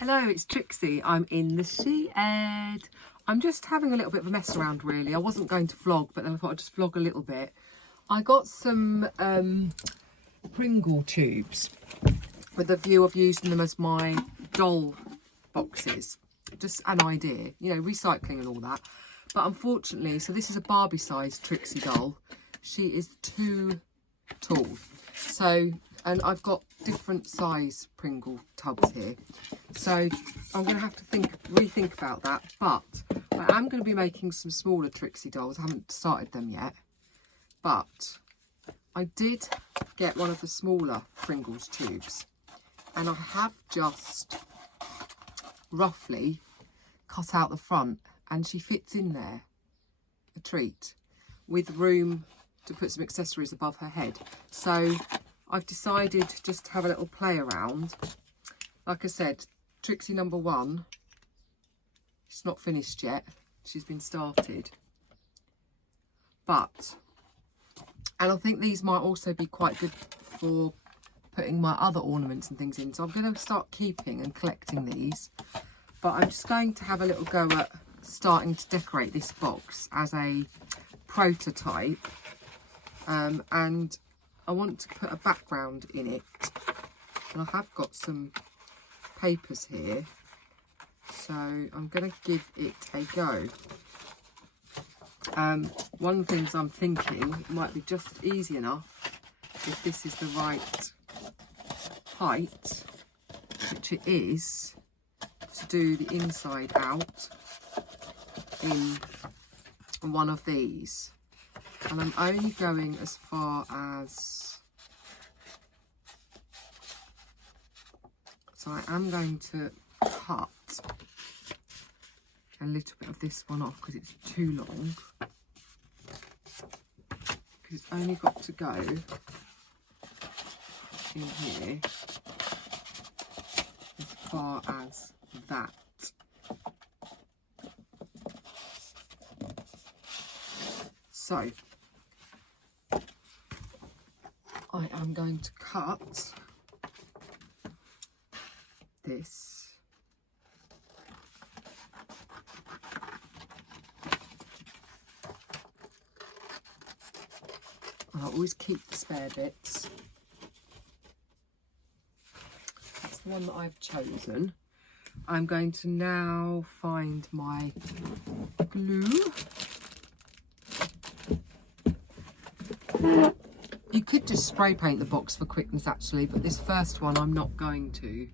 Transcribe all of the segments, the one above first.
Hello, it's Trixie. I'm in the shed. I'm just having a little bit of a mess around really. I wasn't going to vlog, but then I thought I'd just vlog a little bit. I got some Pringle tubes with the view of using them as my doll boxes. Just an idea, you know, recycling and all that. But unfortunately, so this is a Barbie sized Trixie doll. She is too tall. So, and I've got different size Pringle tubs here. So I'm going to have to rethink about that. But I am going to be making some smaller Trixie dolls. I haven't started them yet. But I did get one of the smaller Pringles tubes. And I have just roughly cut out the front. And she fits in there, a treat, with room to put some accessories above her head. So I've decided just to have a little play around. Like I said, Trixie number 1, it's not finished yet. She's been started. But, and I think these might also be quite good for putting my other ornaments and things in. So I'm going to start keeping and collecting these. But I'm just going to have a little go at starting to decorate this box as a prototype. And I want to put a background in it, and I have got some papers here, so I'm going to give it a go. One of the things I'm thinking, it might be just easy enough if this is the right height, which it is, to do the inside out in one of these. And I'm only going as far as, so I am going to cut a little bit of this one off because it's too long, because it's only got to go in here as far as that. So I am going to cut this . I always keep the spare bits. That's the one that I've chosen. I'm going to now find my glue. You could just spray paint the box for quickness actually, but this first one I'm not going to.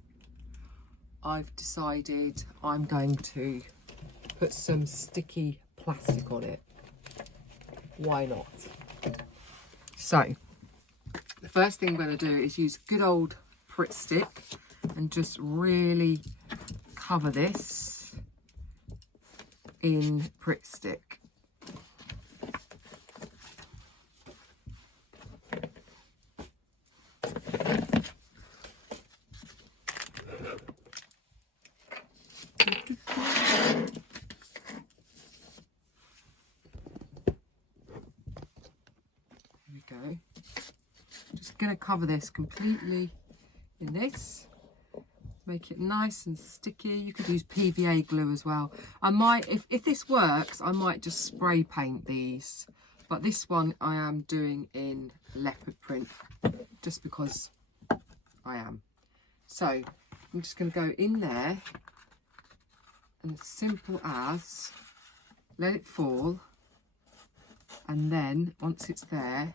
I've decided I'm going to put some sticky plastic on it. Why not? So, the first thing I'm going to do is use good old Pritt stick and just really cover this in Pritt stick. Go. Just going to cover this completely in this, make it nice and sticky. You could use PVA glue as well. I might, if this works, I might just spray paint these, but this one I am doing in leopard print just because I am. So I'm just going to go in there and as simple as let it fall, and then once it's there,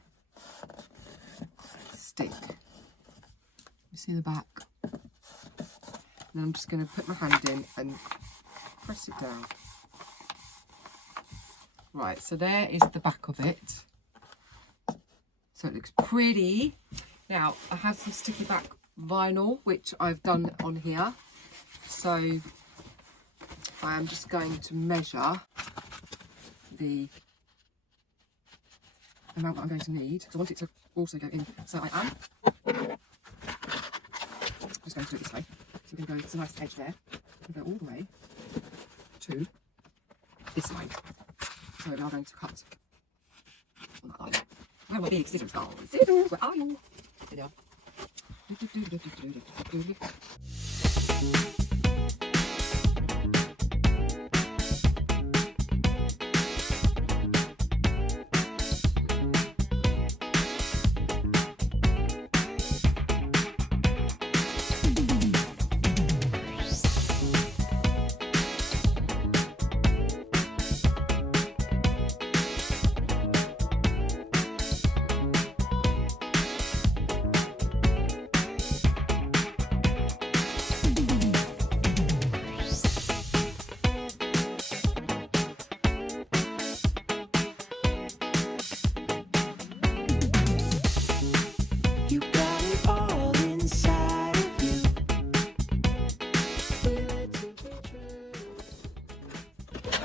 stick. You see the back? And then I'm just going to put my hand in and press it down. Right, so there is the back of it. So it looks pretty. Now, I have some sticky back vinyl, which I've done on here. So I am just going to measure the amount that I'm going to need. So I want it to also go in. So I am just going to do it this way. So we're going to go, it's a nice edge there. We'll go all the way to this line. So now I'm going to cut on that line. Where are my big scissors gone? Scissors, where are you? There they are.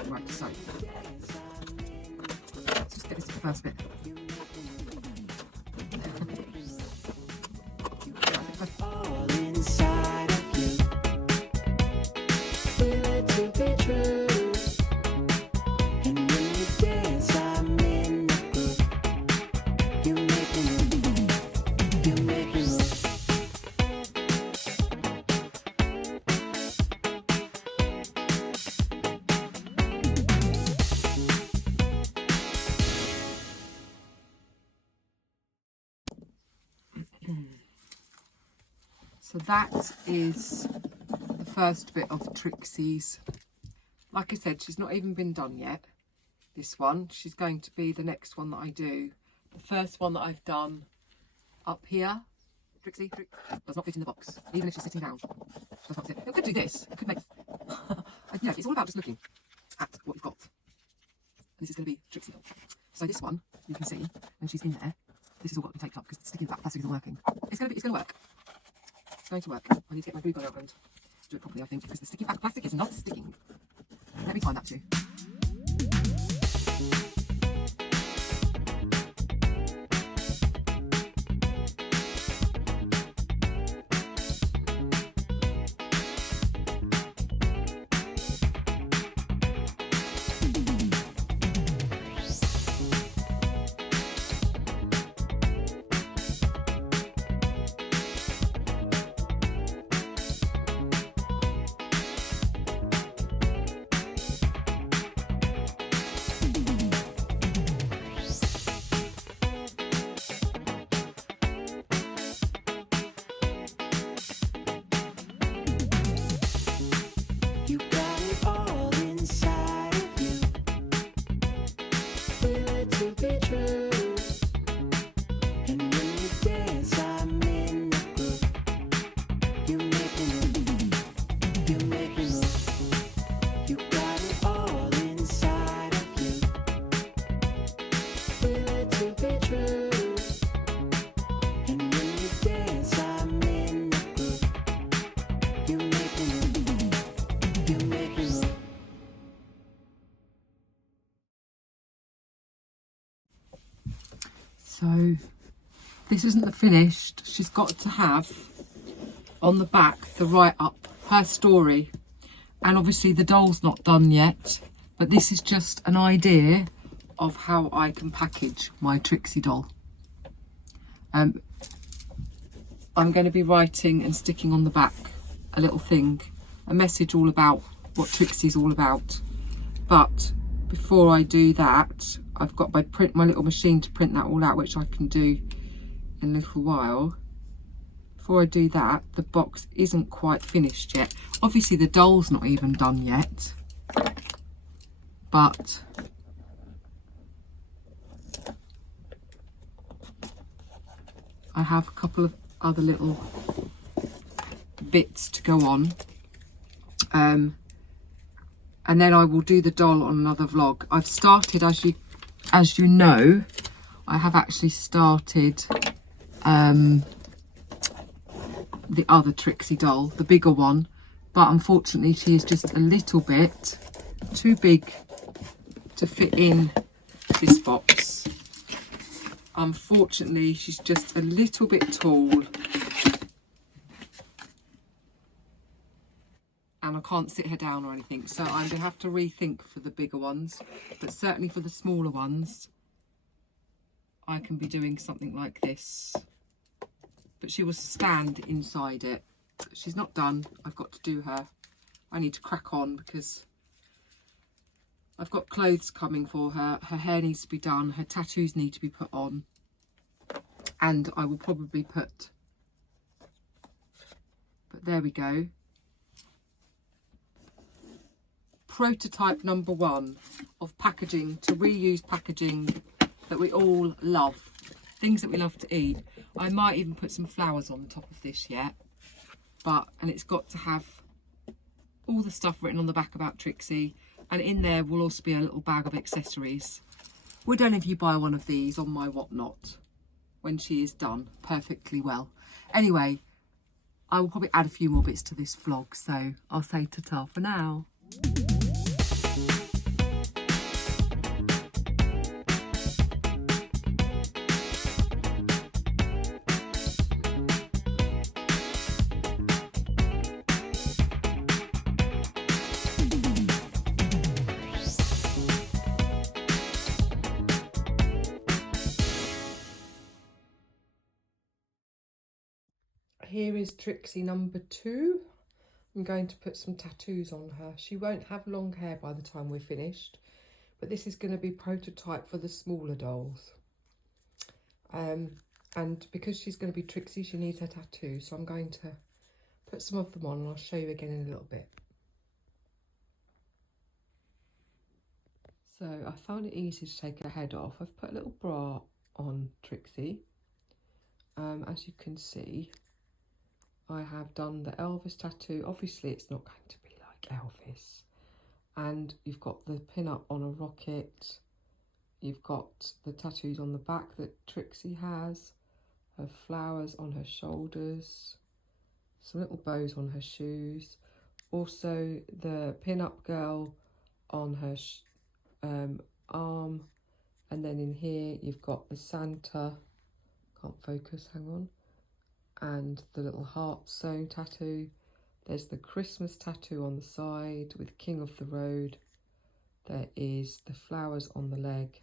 Right, so let's just get this to the first bit. So that is the first bit of Trixie's. Like I said, she's not even been done yet, this one. She's going to be the next one that I do. The first one that I've done up here, Trixie does not fit in the box, even if she's sitting down. She does not fit. It could do this. It could make... No, it's all about just looking at what you've got. This is going to be Trixie Doll. So this one, you can see, when she's in there, this is all got to be taped up because sticking back plastic isn't working. It's going to work. It's going to work. I need to get my glue gun out and do it properly, I think, because the sticky back plastic is not sticking. Let me find that too. So this isn't the finished. She's got to have on the back the write-up, her story, and obviously the doll's not done yet, but this is just an idea of how I can package my Trixie doll. I'm going to be writing and sticking on the back a little thing, a message all about what Trixie's all about. But before I do that, I've got my little machine to print that all out, which I can do in a little while. Before I do that, the box isn't quite finished yet. Obviously the doll's not even done yet, but I have a couple of other little bits to go on. And then I will do the doll on another vlog. I've started, as you know, I have actually started the other Trixie doll, the bigger one, but unfortunately she is just a little bit too big to fit in this box. Unfortunately, she's just a little bit tall, and I can't sit her down or anything, so I'm going to have to rethink for the bigger ones, but certainly for the smaller ones I can be doing something like this. But she will stand inside it. She's not done. I've got to do her. I need to crack on because I've got clothes coming for her. Her hair needs to be done. Her tattoos need to be put on. And I will probably put... But there we go. Prototype number 1 of packaging, to reuse packaging that we all love. Things that we love to eat. I might even put some flowers on top of this yet. And it's got to have all the stuff written on the back about Trixie. And in there will also be a little bag of accessories. Would any of you buy one of these on my whatnot when she is done perfectly well? Anyway, I will probably add a few more bits to this vlog. So I'll say ta-ta for now. here is Trixie number 2. I'm going to put some tattoos on her. She won't have long hair by the time we're finished, but this is going to be prototype for the smaller dolls. And because she's going to be Trixie, she needs her tattoos, so I'm going to put some of them on and I'll show you again in a little bit. So I found it easy to take her head off. I've put a little bra on Trixie. As you can see, I have done the Elvis tattoo. Obviously it's not going to be like Elvis. And you've got the pin-up on a rocket. You've got the tattoos on the back that Trixie has. Her flowers on her shoulders. Some little bows on her shoes. Also the pin-up girl on her arm. And then in here you've got the Santa. Can't focus, hang on. And the little heart sewn tattoo. There's the Christmas tattoo on the side with King of the Road. There is the flowers on the leg.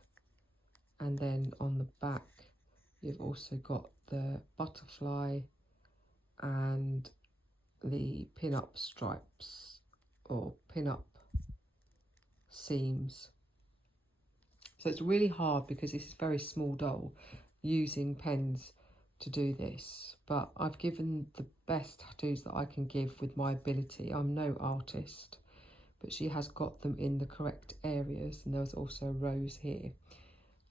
And then on the back, you've also got the butterfly and the pin-up stripes or pin-up seams. So it's really hard because this is a very small doll using pens to do this, but I've given the best tattoos that I can give with my ability. I'm no artist, but she has got them in the correct areas, and there's also a rose here.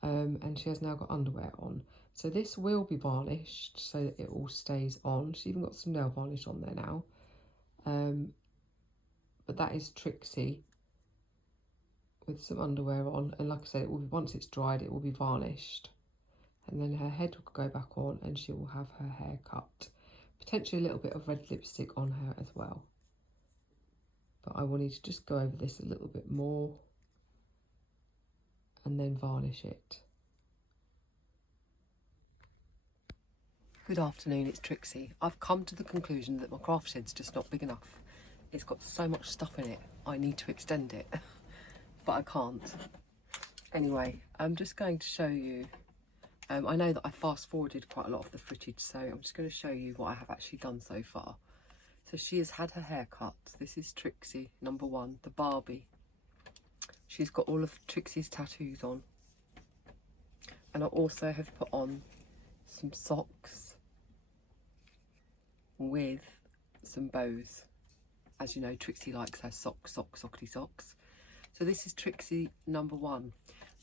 And she has now got underwear on. So this will be varnished so that it all stays on. She's even got some nail varnish on there now. But that is Trixie with some underwear on. And like I said, it will be, once it's dried, it will be varnished. And then her head will go back on and she will have her hair cut. Potentially a little bit of red lipstick on her as well. But I wanted to just go over this a little bit more and then varnish it. Good afternoon, it's Trixie. I've come to the conclusion that my craft shed's just not big enough. It's got so much stuff in it, I need to extend it, but I can't. Anyway, I'm just going to show you, I know that I fast forwarded quite a lot of the footage, so I'm just going to show you what I have actually done so far. So she has had her hair cut. This is Trixie number 1, the Barbie. She's got all of Trixie's tattoos on. And I also have put on some socks with some bows. As you know, Trixie likes her sockety socks. So this is Trixie number 1.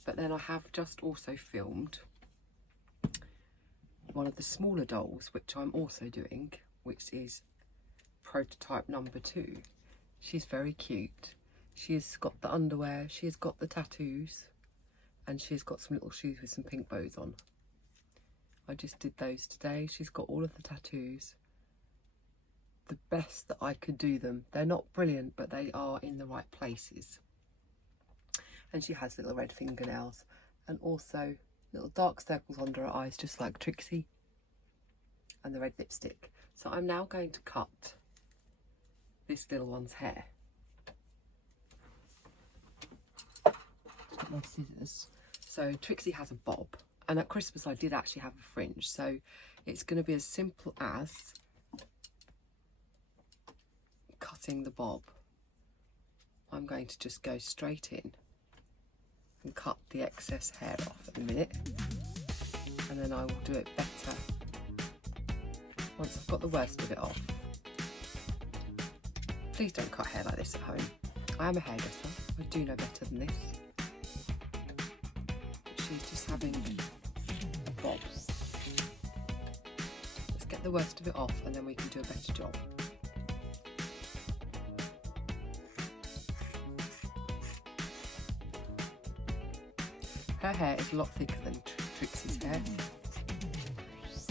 But then I have just also filmed one of the smaller dolls, which I'm also doing, which is prototype number 2. She's very cute. She has got the underwear, she has got the tattoos, and she's got some little shoes with some pink bows on. I just did those today. She's got all of the tattoos. The best that I could do them. They're not brilliant, but they are in the right places. And she has little red fingernails and also little dark circles under her eyes, just like Trixie, and the red lipstick. So I'm now going to cut this little one's hair. Got my scissors. So Trixie has a bob, and at Christmas I did actually have a fringe, so it's going to be as simple as cutting the bob. I'm going to just go straight in and cut the excess hair off in a minute, and then I will do it better once I've got the worst of it off. Please don't cut hair like this at home. I am a hairdresser, I do know better than this. She's just having a bob. Let's get the worst of it off and then we can do a better job. Her hair is a lot thicker than Trixie's hair.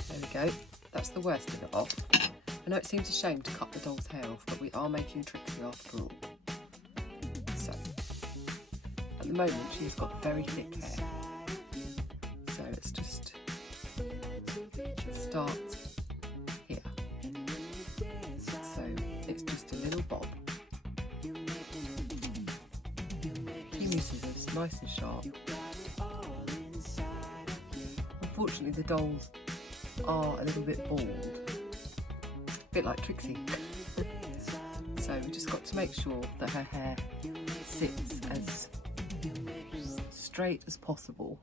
There we go. That's the worst of it off. I know it seems a shame to cut the doll's hair off, but we are making Trixie after all. So, at the moment she's got very thick hair. So let's just start here. So it's just a little bob. TEMU scissors, nice and sharp. Unfortunately the dolls are a little bit bald, bit like Trixie. So we just got to make sure that her hair sits as straight as possible.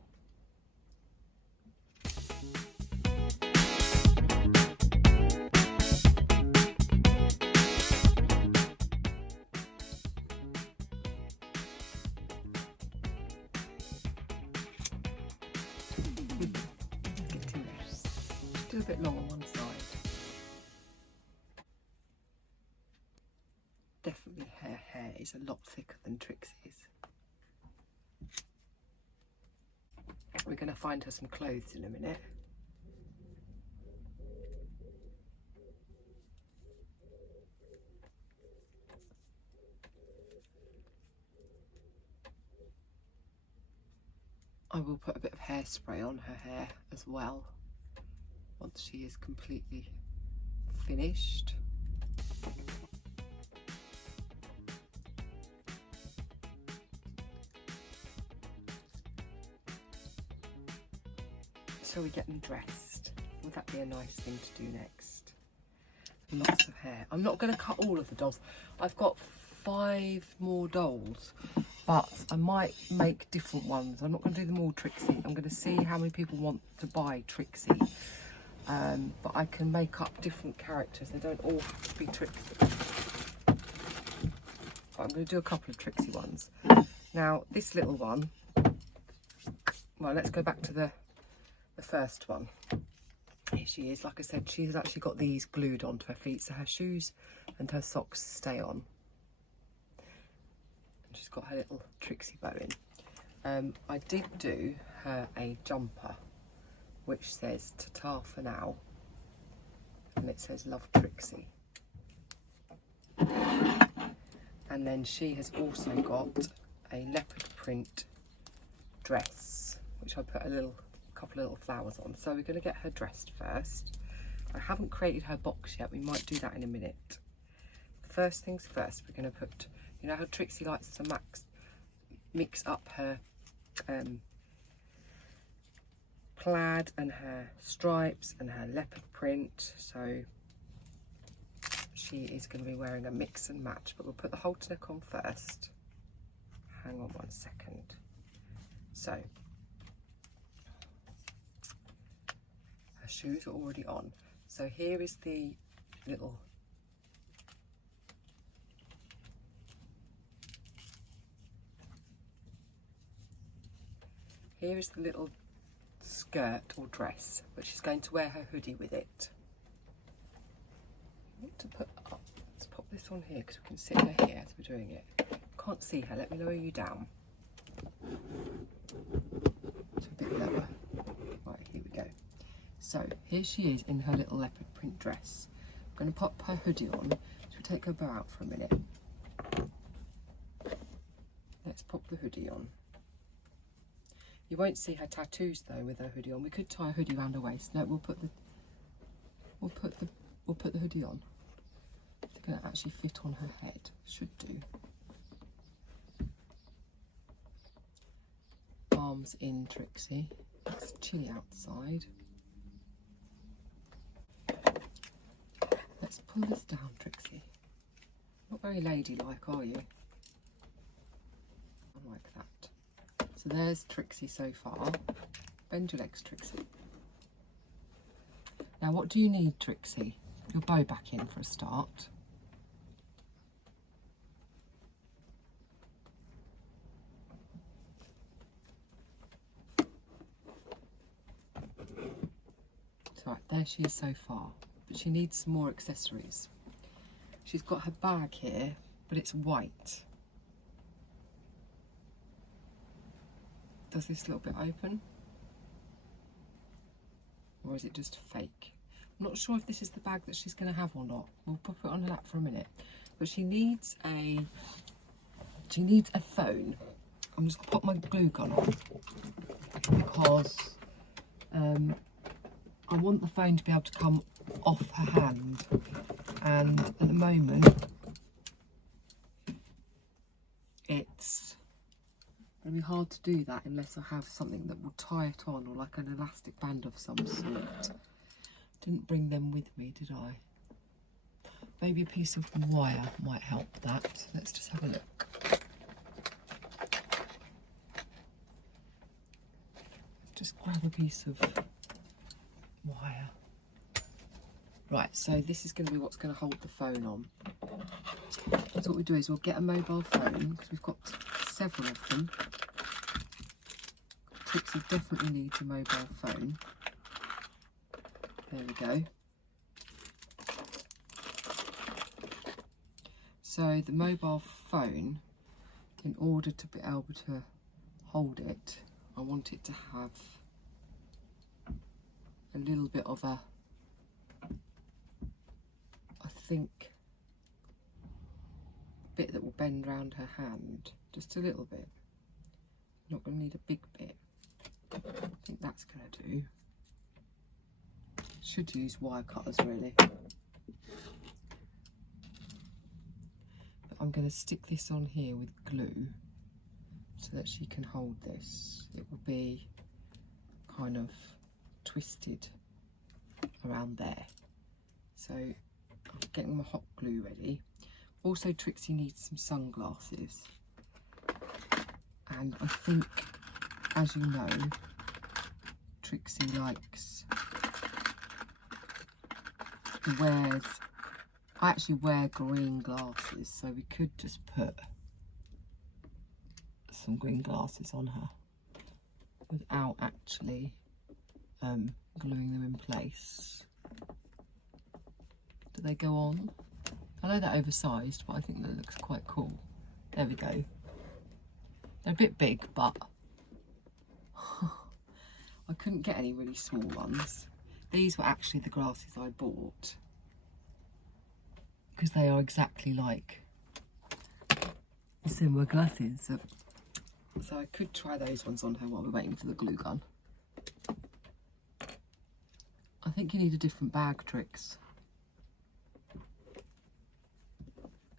Getting there. Still a bit long on one side. Definitely her hair is a lot thicker than Trixie's. We're going to find her some clothes in a minute. I will put a bit of hairspray on her hair as well once she is completely finished. So we're getting dressed. Would that be a nice thing to do next? Lots of hair. I'm not going to cut all of the dolls. I've got 5 more dolls, but I might make different ones. I'm not going to do them all Trixie. I'm going to see how many people want to buy Trixie. But I can make up different characters. They don't all have to be Trixie. I'm going to do a couple of Trixie ones. Now, this little one, well, let's go back to the first one. Here she is. Like I said, she's actually got these glued onto her feet, so her shoes and her socks stay on. And she's got her little Trixie bow in. I did do her a jumper which says "Ta-ta for now," and it says "Love Trixie." And then she has also got a leopard print dress, which I put a couple of little flowers on. So we're going to get her dressed first. I haven't created her box yet. We might do that in a minute. First things first, we're going to put, you know how Trixie likes to mix up her plaid and her stripes and her leopard print. So she is going to be wearing a mix and match, but we'll put the halter neck on first. Hang on one second. So her shoes are already on. So here is the little skirt or dress, but she's going to wear her hoodie with it. I want to put up, let's pop this on here because we can sit her here as we're doing it. Can't see her, let me lower you down. It's a bit lower. Right, here we go. So here she is in her little leopard print dress. I'm going to pop her hoodie on. She'll take her bow out for a minute. Let's pop the hoodie on. You won't see her tattoos though with her hoodie on. We could tie a hoodie around her waist. No, we'll put the hoodie on. It's going to actually fit on her head. Should do. Arms in, Trixie. It's chilly outside. Let's pull this down, Trixie. Not very ladylike, are you? I like that. So there's Trixie so far. Bend your legs, Trixie. Now what do you need, Trixie? Your bow back in for a start. So right, there she is so far. But she needs some more accessories. She's got her bag here, but it's white. Does this little bit open? Or is it just fake? I'm not sure if this is the bag that she's going to have or not. We'll pop it on her lap for a minute. But she needs a phone. I'm just going to pop my glue gun on because I want the phone to be able to come off her hand. And at the moment, it's going to be hard to do that unless I have something that will tie it on, or like an elastic band of some sort. Didn't bring them with me, did I? Maybe a piece of wire might help that. Let's just have a look. Just grab a piece of wire. Right, so this is going to be what's going to hold the phone on. So what we do is we'll get a mobile phone, because we've got several of them. Trixie definitely needs a mobile phone. There we go. So the mobile phone, in order to be able to hold it, I want it to have a little bit of a, I think, bit that will bend around her hand, just a little bit. Not going to need a big bit. I think that's going to do. Should use wire cutters really. But I'm going to stick this on here with glue so that she can hold this. It will be kind of twisted around there. So I'm getting my hot glue ready. Also, Trixie needs some sunglasses. And I think, as you know, Trixie likes, wears, I actually wear green glasses, so we could just put some green glasses on her without actually gluing them in place. Do they go on? I know they're oversized, but I think that looks quite cool. There we go. They're a bit big, but I couldn't get any really small ones. These were actually the glasses I bought because they are exactly like the similar glasses. So I could try those ones on her while we're waiting for the glue gun. I think you need a different bag, Trix.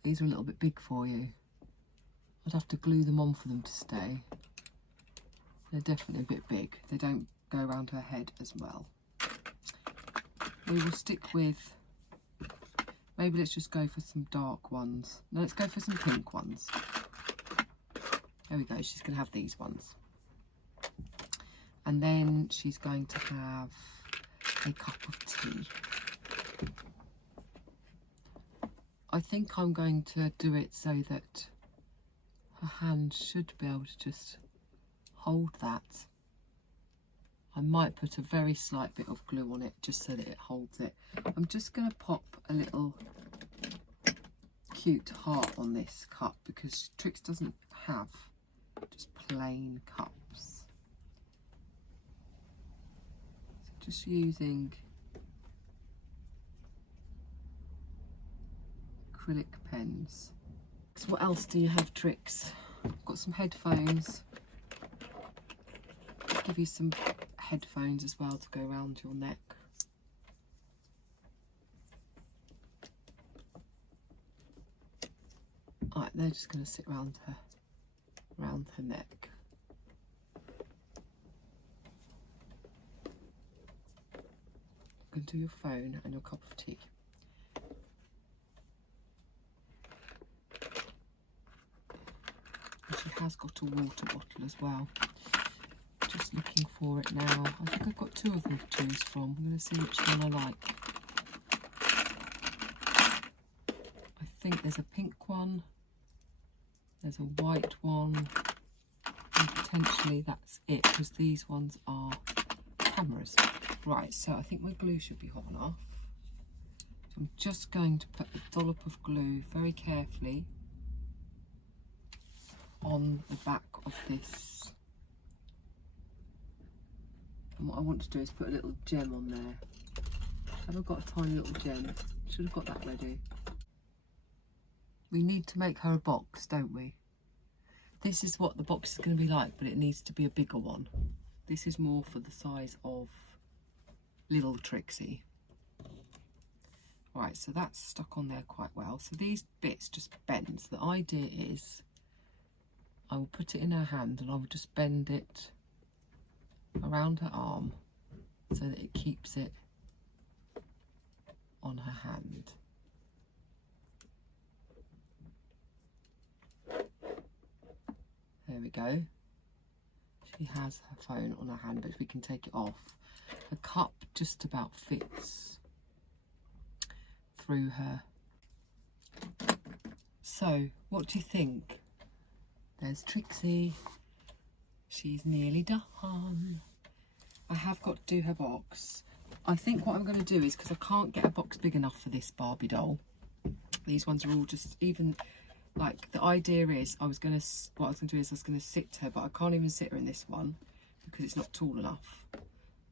These are a little bit big for you. I'd have to glue them on for them to stay. They're definitely a bit big. They don't go around her head as well. We will stick with, maybe let's just go for some dark ones. No, let's go for some pink ones. There we go, she's going to have these ones. And then she's going to have a cup of tea. I think I'm going to do it so that her hand should be able to just hold that. I might put a very slight bit of glue on it just so that it holds it. I'm just going to pop a little cute heart on this cup because Trix doesn't have just plain cups. So just using acrylic pens. So what else do you have, Trix? I've got some headphones. I'll give you some headphones as well to go around your neck. Alright, they're just going to sit around her neck. You can do your phone and your cup of tea. And she has got a water bottle as well. Just looking for it now. I think I've got two of them to choose from. I'm going to see which one I like. I think there's a pink one. There's a white one. And potentially that's it, because these ones are cameras. Right, so I think my glue should be hot enough. So I'm just going to put a dollop of glue very carefully on the back of this. And what I want to do is put a little gem on there. Have I got a tiny little gem? Should have got that ready. We need to make her a box, don't we? This is what the box is going to be like, but it needs to be a bigger one. This is more for the size of little Trixie. Right, so that's stuck on there quite well. So these bits just bend. So the idea is I will put it in her hand and I will just bend it around her arm so that it keeps it on her hand. we go. She has her phone on her hand, but we can take it off. The cup just about fits through her. So, what do you think? There's Trixie. She's nearly done. I have got to do her box. I think what I'm going to do is, because I can't get a box big enough for this Barbie doll. These ones are all just even, like, the idea is what I was going to do is I was going to sit her, but I can't even sit her in this one because it's not tall enough.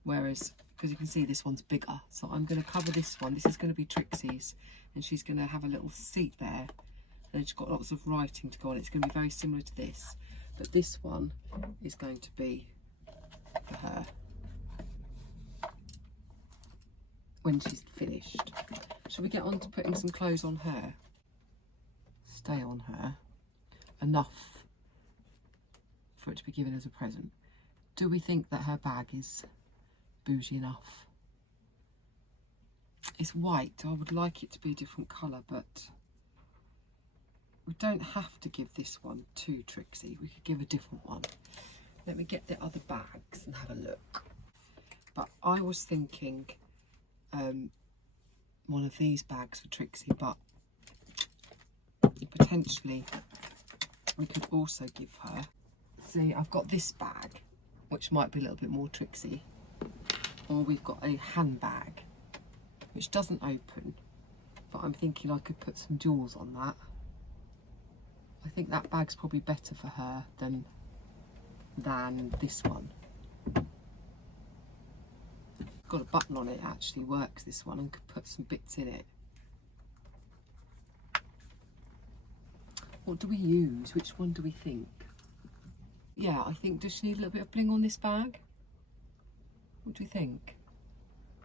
Whereas, because you can see this one's bigger. So I'm going to cover this one. This is going to be Trixie's, and she's going to have a little seat there. And she's got lots of writing to go on. It's going to be very similar to this. But this one is going to be for her when she's finished. Shall we get on to putting some clothes on her? Stay on her. Enough for it to be given as a present. Do we think that her bag is bougie enough? It's white. I would like it to be a different colour, but we don't have to give this one to Trixie. We could give a different one. Let me get the other bags and have a look. But I was thinking one of these bags for Trixie, but potentially we could also give her, see, I've got this bag which might be a little bit more Trixie, or we've got a handbag which doesn't open, but I'm thinking I could put some jewels on that. I think that bag's probably better for her than this one. Got a button on it, actually works, this one, and could put some bits in it. What do we use? Which one do we think? Yeah, I think, does she need a little bit of bling on this bag? What do you think?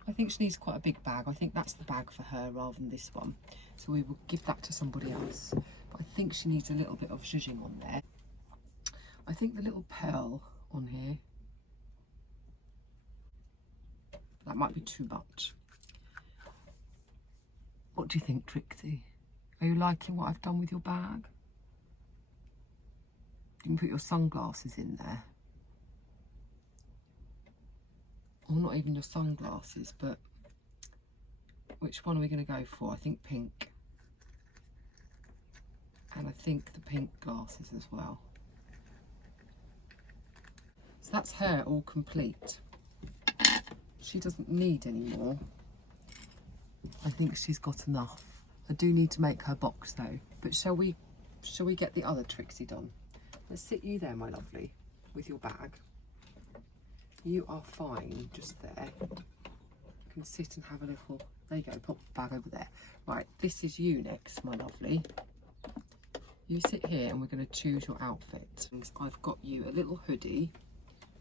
I think she needs quite a big bag. I think that's the bag for her rather than this one. So we will give that to somebody else. But I think she needs a little bit of zhuzhing on there. I think the little pearl on here, that might be too much. What do you think, Trixie? Are you liking what I've done with your bag? You can put your sunglasses in there. Or not even your sunglasses, but which one are we going to go for? I think pink. And I think the pink glasses as well. So that's her all complete. She doesn't need any more. I think she's got enough. I do need to make her box though. But shall we get the other Trixie done? Let's sit you there, my lovely, with your bag. You are fine just there. You can sit and have a little, there you go, pop the bag over there. Right, this is you next, my lovely. You sit here and we're going to choose your outfit. I've got you a little hoodie,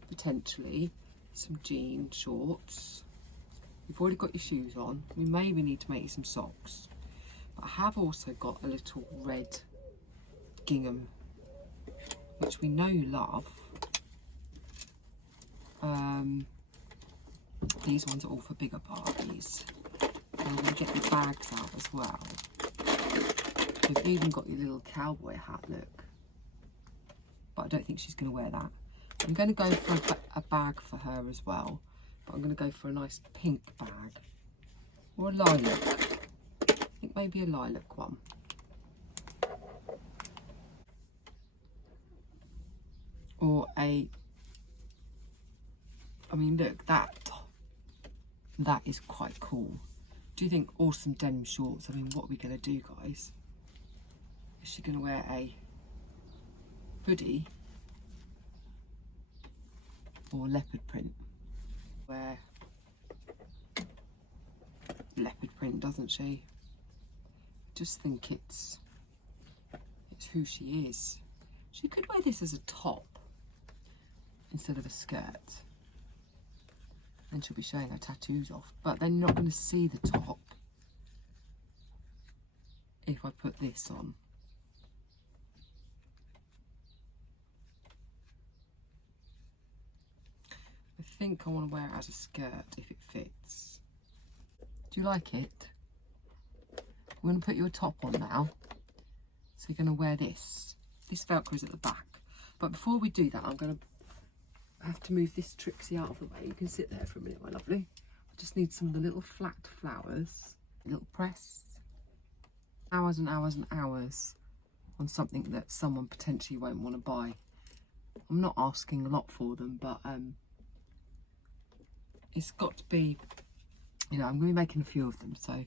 potentially, some jean shorts. You've already got your shoes on. We maybe need to make you some socks. But I have also got a little red gingham, which we know you love. These ones are all for bigger parties. And I'm going to get the bags out as well. You've even got your little cowboy hat, look. But I don't think she's going to wear that. I'm going to go for a bag for her as well. But I'm going to go for a nice pink bag. Or a lilac. I think maybe a lilac one. Or a, I mean, look, that is quite cool. Do you think awesome denim shorts? I mean, what are we going to do, guys? Is she going to wear a hoodie or leopard print? Wear leopard print, doesn't she? I just think it's who she is. She could wear this as a top instead of a skirt. Then she'll be showing her tattoos off. But they're not going to see the top if I put this on. I think I want to wear it as a skirt if it fits. Do you like it? We're going to put your top on now. So you're going to wear this. This Velcro is at the back. But before we do that, I'm going to have to move this Trixie out of the way. You can sit there for a minute, my lovely. I just need some of the little flat flowers. A little press. Hours and hours and hours on something that someone potentially won't want to buy. I'm not asking a lot for them, but it's got to be, you know, I'm going to be making a few of them, so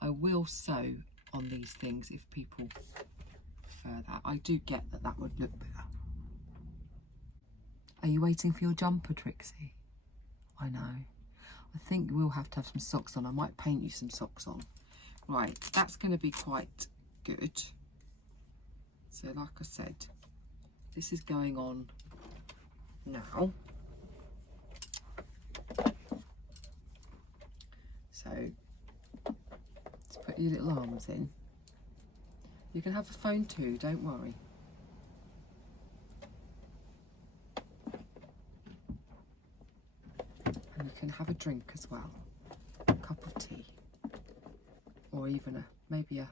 I will sew on these things if people prefer that. I do get that that would look better. Are you waiting for your jumper, Trixie? I know. I think we'll have to have some socks on. I might paint you some socks on. Right, that's going to be quite good. So like I said, this is going on now. So let's put your little arms in. You can have a phone too, don't worry. And you can have a drink as well, a cup of tea, or even maybe a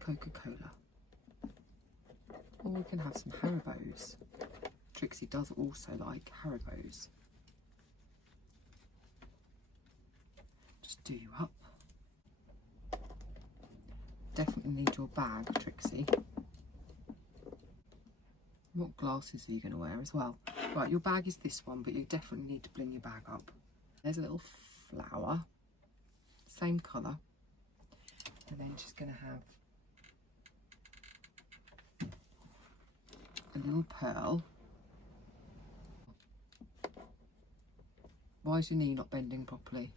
Coca-Cola. Or we can have some Haribos. Trixie does also like Haribos. Just do you up. Definitely need your bag, Trixie. What glasses are you going to wear as well? Right, your bag is this one, but you definitely need to bling your bag up. There's a little flower, same colour. And then she's going to have a little pearl. Why is your knee not bending properly?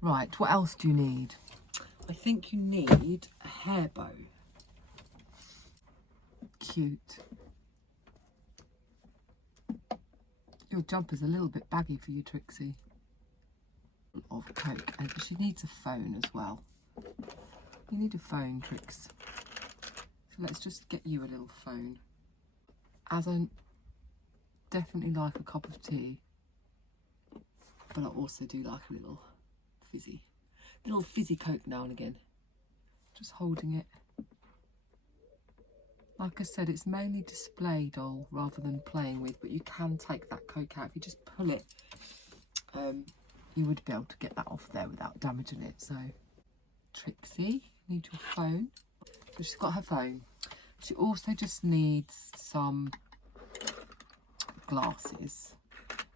Right, what else do you need? I think you need a hair bow. Cute. Your jumper's a little bit baggy for you, Trixie. Of Coke, and she needs a phone as well. You need a phone, Trix. So let's just get you a little phone. As I definitely like a cup of tea, but I also do like a little fizzy Coke now and again. Just holding it. Like I said, it's mainly display doll rather than playing with, but you can take that Coke out. If you just pull it, you would be able to get that off there without damaging it. So Trixie, need your phone. So she's got her phone. She also just needs some glasses.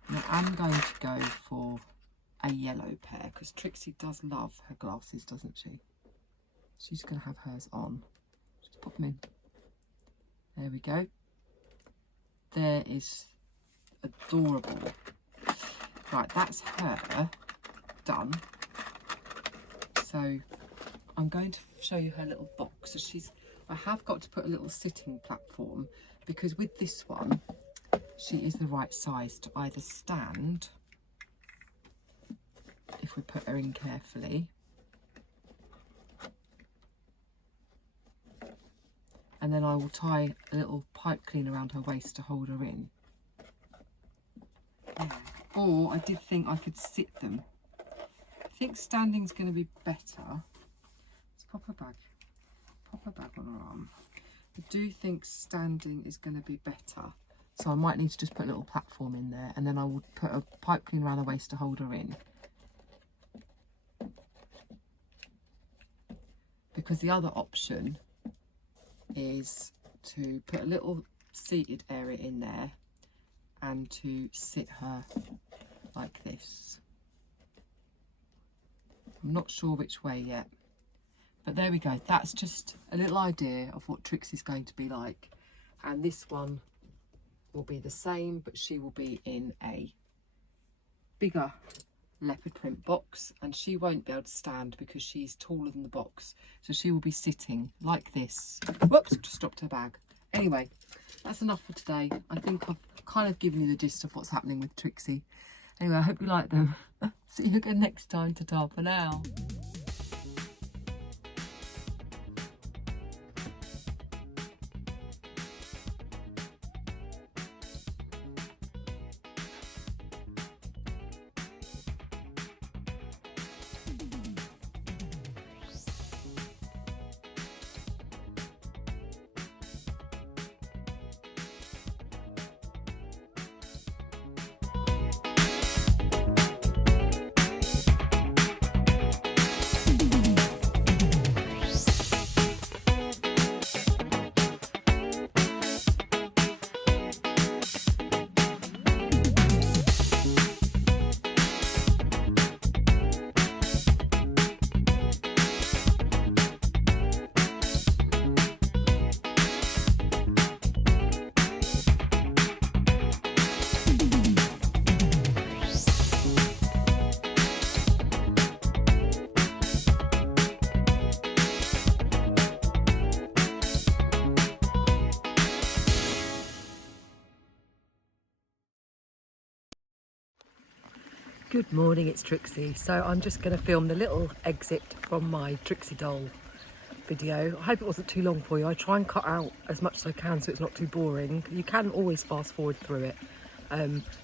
Now I'm going to go for a yellow pair because Trixie does love her glasses, doesn't she? She's going to have hers on. Just pop them in. There we go. There is adorable. Right, that's her done. So I'm going to show you her little box. So I have got to put a little sitting platform because with this one, she is the right size to either stand, if we put her in carefully, and then I will tie a little pipe clean around her waist to hold her in. Yeah. Or I did think I could sit them. I think standing's going to be better. Let's pop her bag on her arm. I do think standing is going to be better. So I might need to just put a little platform in there, and then I will put a pipe clean around her waist to hold her in. Because the other option is to put a little seated area in there and to sit her like this. I'm not sure which way yet, but there we go. That's just a little idea of what Trixie's going to be like. And this one will be the same, but she will be in a bigger leopard print box, and she won't be able to stand because she's taller than the box, so she will be sitting like this. Whoops, just dropped her bag. Anyway, that's enough for today. I think I've kind of given you the gist of what's happening with Trixie. Anyway, I hope you like them. See you again next time. Ta-ta for now. Good morning, it's Trixie. So I'm just going to film the little exit from my Trixie doll video. I hope it wasn't too long for you. I try and cut out as much as I can so it's not too boring. You can always fast forward through it.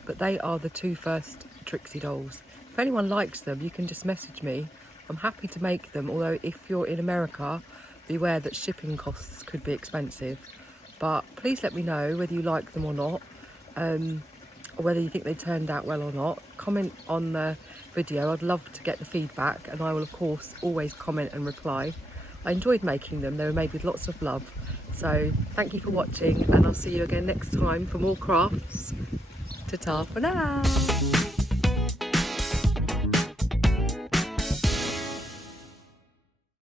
But they are the two first Trixie dolls. If anyone likes them, you can just message me. I'm happy to make them, although if you're in America, beware that shipping costs could be expensive. But please let me know whether you like them or not. Or whether you think they turned out well or not. Comment on the video. I'd love to get the feedback, and I will of course always comment and reply. I enjoyed making them. They were made with lots of love. So thank you for watching, and I'll see you again next time for more crafts. Ta-ta for now.